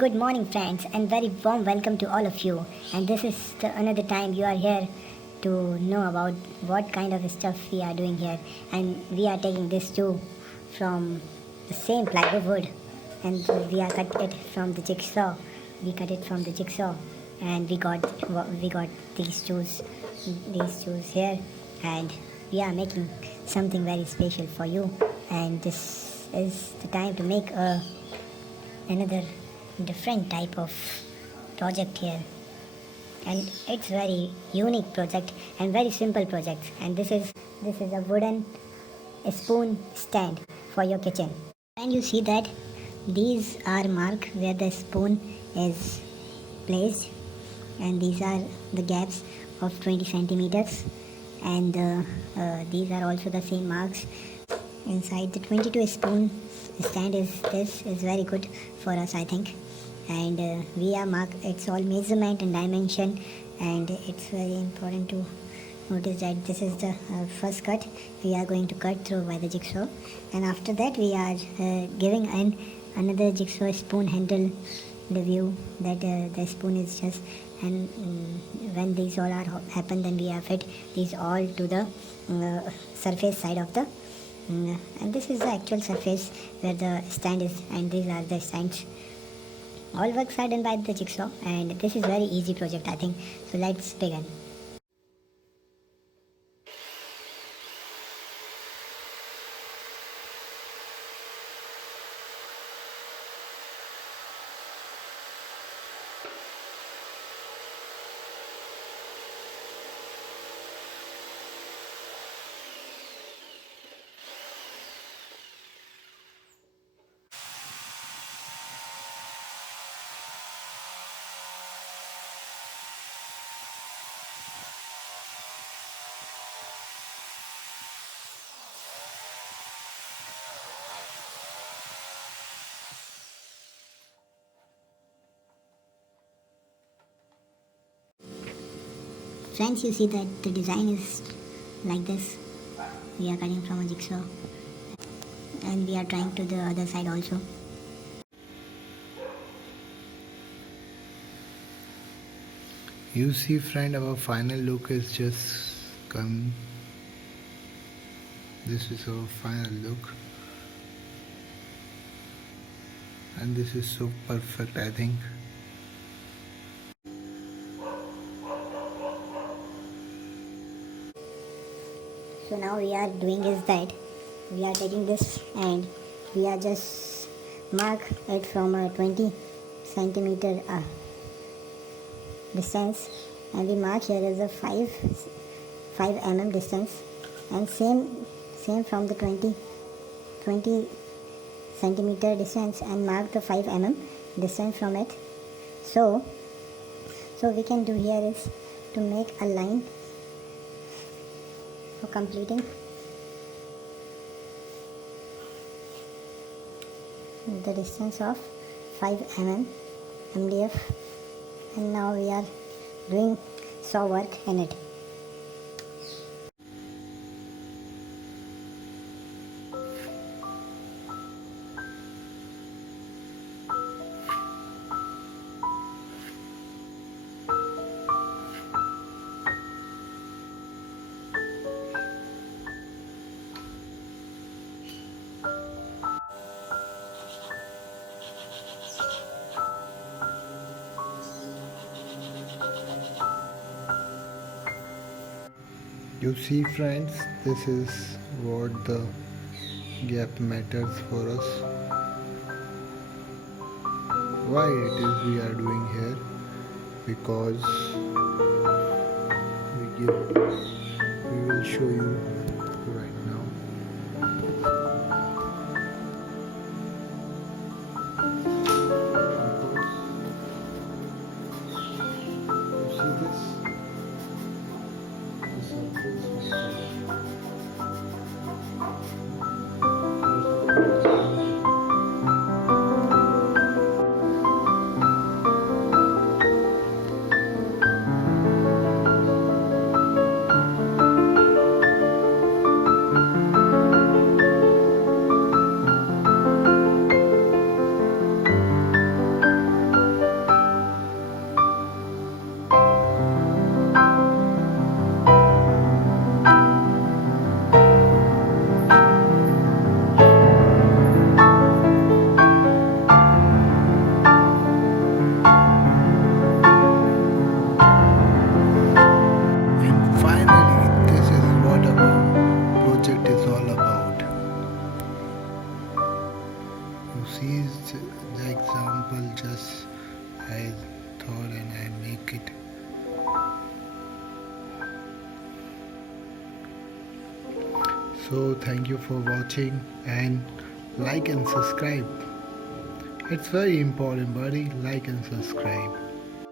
Good morning, friends, and very warm welcome to all of you. And this is another time you are here to know about what kind of stuff we are doing here. And we are taking this too from the same plywood wood, and we are cut it from the jigsaw. We cut it from the jigsaw, and we got these shoes here, and we are making something very special for you. And this is the time to make another different type of project here, and it's very unique project and very simple project. And this is a wooden spoon stand for your kitchen, and you see that these are marked where the spoon is placed, and these are the gaps of 20 centimeters, and these are also the same marks inside the 22 spoon stand. This is very good for us, I think. And we are mark it's all measurement and dimension, and it's very important to notice that this is the first cut we are going to cut through by the jigsaw, and after that we are giving another jigsaw spoon handle the view that the spoon is just, and when these all are happen, then we have fit these all to the surface side of the and this is the actual surface where the stand is, and these are the stands. All works are done by the jigsaw, and this is very easy project, I think. So let's begin. Friends, you see that the design is like this. We are cutting from a jigsaw, and we are trying to the other side also. You see, friend, our final look is just come. This is our final look, and this is so perfect, I think. So now we are doing is that we are taking this, and we are just mark it from a 20 centimeter distance, and we mark here as a 5 mm distance, and same from the 20 centimeter distance, and mark the 5 mm distance from it. So we can do here is to make a line for completing the distance of 5 mm MDF, and now we are doing saw work in it. You see, friends, this is what the gap matters for us. Why it is we are doing here? Because we will show you right now. You see this? The surface of So thank you for watching and like and subscribe. It's very important, buddy. Like and subscribe.